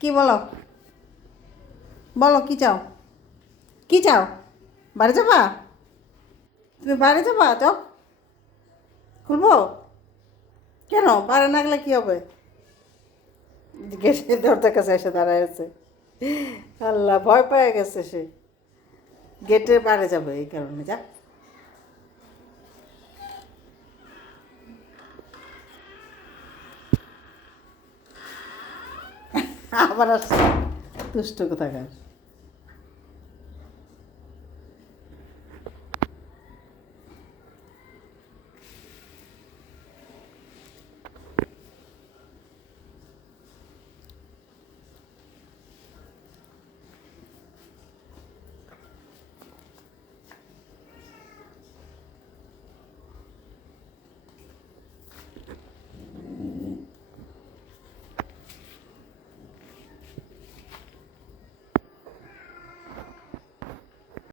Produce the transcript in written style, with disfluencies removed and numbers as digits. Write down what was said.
কি বলো, বলো কি চাও? কি চাও? বাড়ি যাবা? তুমি বাড়ি যাবা? যাও, খুলবো? কেন বাড়ি না গেলে কি হবে? গেটে দরজার কাছে এসে দাঁড়ায় আছে। আল্লাহ, ভয় পেয়ে গেছে সে। গেটের বাইরে যাবে এই কারণে। যা, আবার আসছে দুষ্ট কোথাকার।